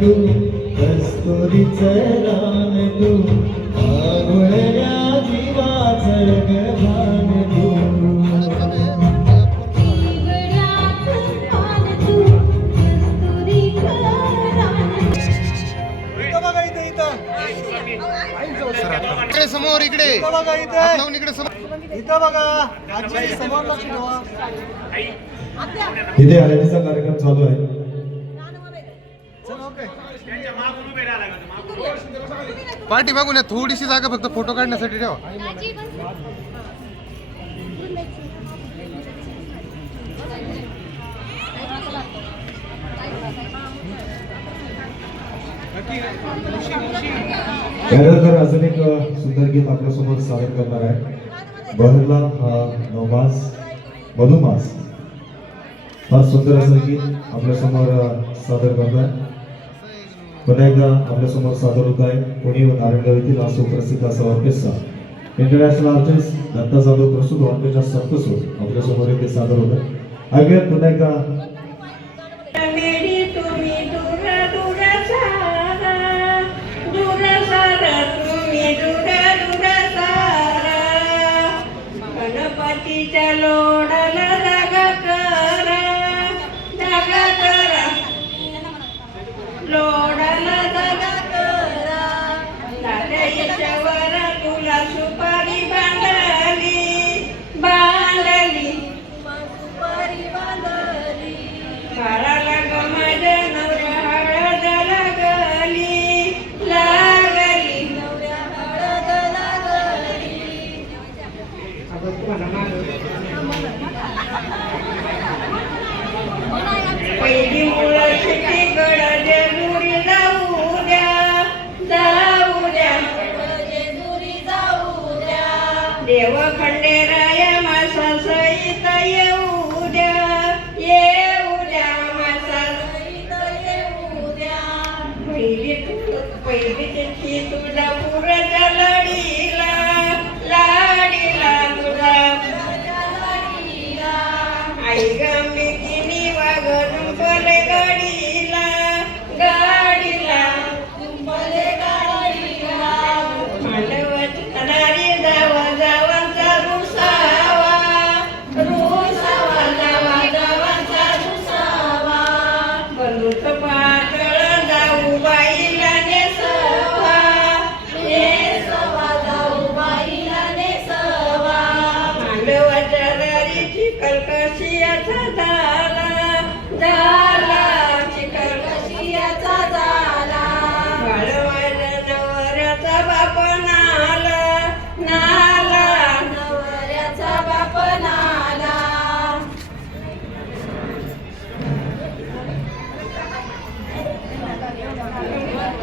तू कस्तुरीचं रान तू आगुळल्या जीवाचं गभान तू. इथं बघा इथे इथं. इकडे समोर इकडे. बघा इथे. इकडे समोर. इथं बघा आजी समोर लक्ष ठेवा इथे हळदीचा कार्यक्रम चालू आहे. पाठी बघून या थोडीशी जागा फक्त फोटो काढण्यासाठी ठेवा. त्यानंतर अजून एक सुंदर गीत आपल्यासमोर सादर करणार आहे. बहरला हा नवमास मधुमास. फार सुंदर असं गीत आपल्यासमोर सादर करणार. पुन्हा एकदा आपल्यासमोर सादर होत आहे. पुणे व नारायणगाव येथील हा सुप्रसिद्ध असा orchestra international artist Datta Jadhav प्रस्तुत ऑर्केस्ट्रा संतसूर आपल्यासमोर येथे सादर होत आहे. ऐकूया पुन्हा एकदा. पहिली मुलं शिटी गड जेजुरी जाऊ द्या. जाऊ द्या. जेजुरी जाऊ द्या देव खंडेराया मासा सहित येऊ द्या. येऊ द्या मासा. सहित येऊ द्या पहिली पहिली चिठ्ठी तुझ्या पुराच्या लाडीला ग